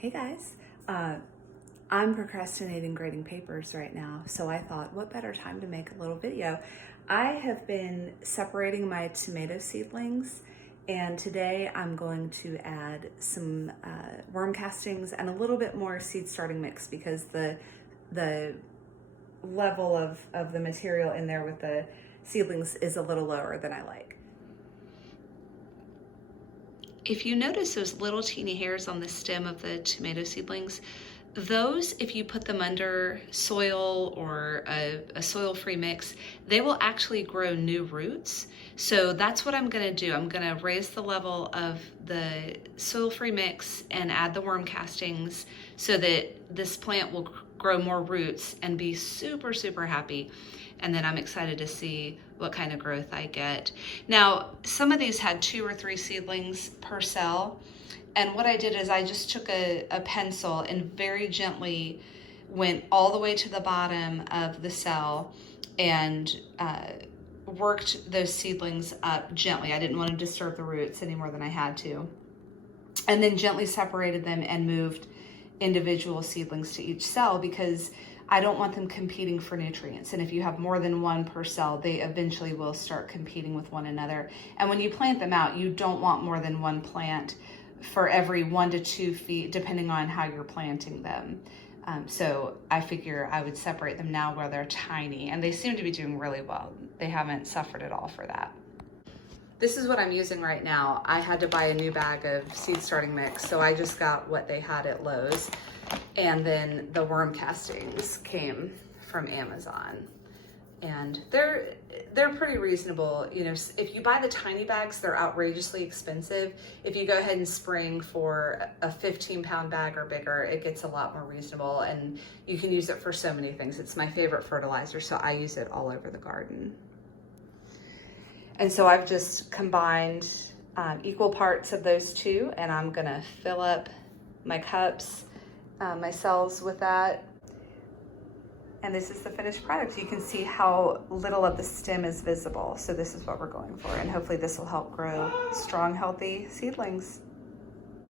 Hey guys, I'm procrastinating grading papers right now, so I thought what better time to make a little video. I have been separating my tomato seedlings, and today I'm going to add some worm castings and a little bit more seed starting mix because the level of the material in there with the seedlings is a little lower than I like. If you notice those little teeny hairs on the stem of the tomato seedlings, those, if you put them under soil or a soil-free mix, they will actually grow new roots. So that's what I'm gonna do. I'm gonna raise the level of the soil-free mix and add the worm castings so that this plant will grow more roots and be super, super happy. And then I'm excited to see what kind of growth I get. Now, some of these had 2 or 3 seedlings per cell. And what I did is I just took a pencil and very gently went all the way to the bottom of the cell and worked those seedlings up gently. I didn't want to disturb the roots any more than I had to. And then gently separated them and moved individual seedlings to each cell because I don't want them competing for nutrients. And if you have more than one per cell, they eventually will start competing with one another. And when you plant them out, you don't want more than one plant for every 1 to 2 feet, depending on how you're planting them. So I figure I would separate them now where they're tiny, and they seem to be doing really well. They haven't suffered at all for that. This is what I'm using right now. I had to buy a new bag of seed starting mix, so I just got what they had at Lowe's. And then the worm castings came from Amazon. And they're pretty reasonable. You know, if you buy the tiny bags, they're outrageously expensive. If you go ahead and spring for a 15-pound bag or bigger, it gets a lot more reasonable, and you can use it for so many things. It's my favorite fertilizer, so I use it all over the garden. And so I've just combined equal parts of those two, and I'm gonna fill up my cups, my cells with that. And this is the finished product. You can see how little of the stem is visible. So this is what we're going for. And hopefully this will help grow strong, healthy seedlings.